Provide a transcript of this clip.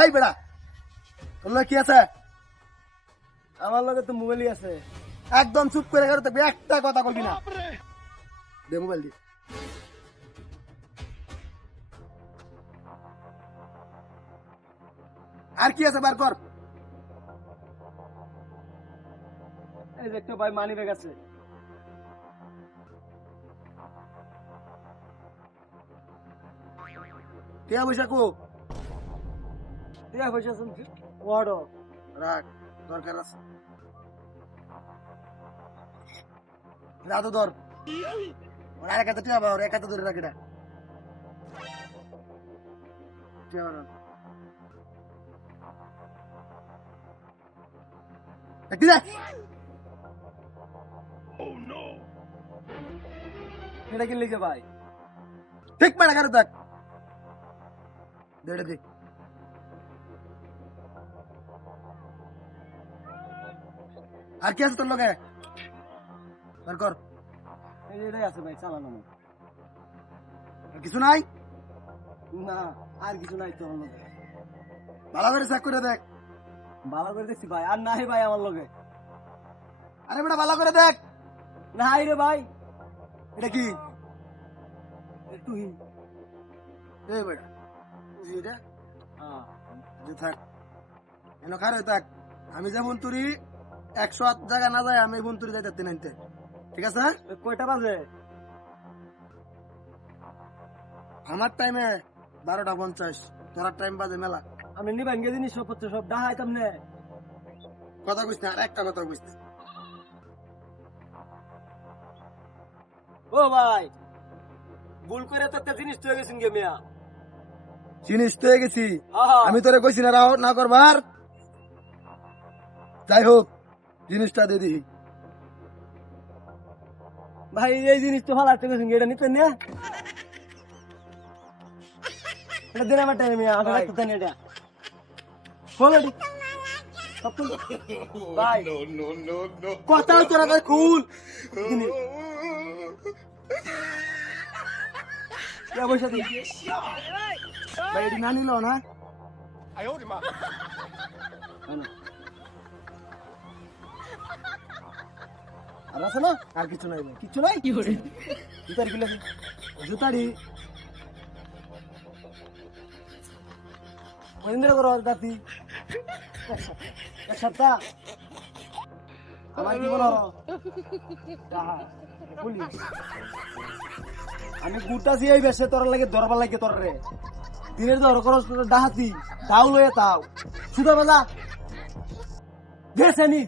এই বেড়া তোর লগে কি আছে? আমার লগে তো মোবাইলই আছে। একদম চুপ করে গেলে থাকবি, একটা কথা বলবি না। দে মোবাইল দি। আর কি আছে বার কর। এই যে একটা ভাই মানি ব্যাগ আছে। টিয়া পয়সা কো? টিয়া পয়সা আছে ওয়ার্ডো। রাখ, দরকার আছে। রাতো ধর। ওর আর এক হাতে টিয়া পাওয়ার, এক হাতে ধরে রাখ এটা। টিয়া পাওয়ার। একটি দেখ। এটা কি লিখে ভাই? ঠিক মারা কারো দেখ। দেড়ে দে। আর কি আছে তোর লগে? বার কর। এই যে এটাই আছে ভাই, চালানো আমার। আর কিছু নাই? না আর কিছু নাই তো আমার লগে। ভালো করে চেক করে দেখ। ভালো করে দেখছি ভাই, আর নাই ভাই আমার লগে। আরে বেটা ভালো করে দেখ। নাই রে ভাই। এটা কি? একটু এই বেটা এটা হ্যাঁ যে থাক এন খারে থাক। আমি যেমন তুরি 108 জায়গা না যায়, আমি বন্তুরি যাইতে নাইতে, ঠিক আছে? কয়টা বাজে? আমার টাইমে 12:50, তোর টাইম বাজে মেলা। আমি নিবান গে জিনিসপত্র সব ডাহাইতাম নে। কথা কইস না, আর একটা কথা কইস না। ও ভাই ভুল করে তো একটা জিনিস তুই গেছিস গে মিয়া। জিনিস তো হয়ে গেছি, হ্যাঁ আমি তোরে কইছি না রাও না করবার। যাই হোক জিনিসটা দিয়ে দিই। ভাই এই জিনিস তো ভালো একটা গেছিস এটা নিতেন না। এটা দিন আমার টাইমে মিয়া, আসলে একটা দেন এটা। খোলো দি। ভাই কথা তোরা ভাই খুল। কে পয়সা দি? ভাই এটি না নিল না। আর আছে না? আর কিছু নাই ভাই। কিচ্ছু নাই। জুতার কিলো জুতারি কদিন ধরে করো দাতি? এক সপ্তাহ। আমার কি বলো? পুলিশ আমি গুটাছি এই বেশে তোর লাগে দরবার লাগে তোর রে। দিনের ধর করস ডাহাতি তাও লয়ে তাও সুদা বেলা দেশে নি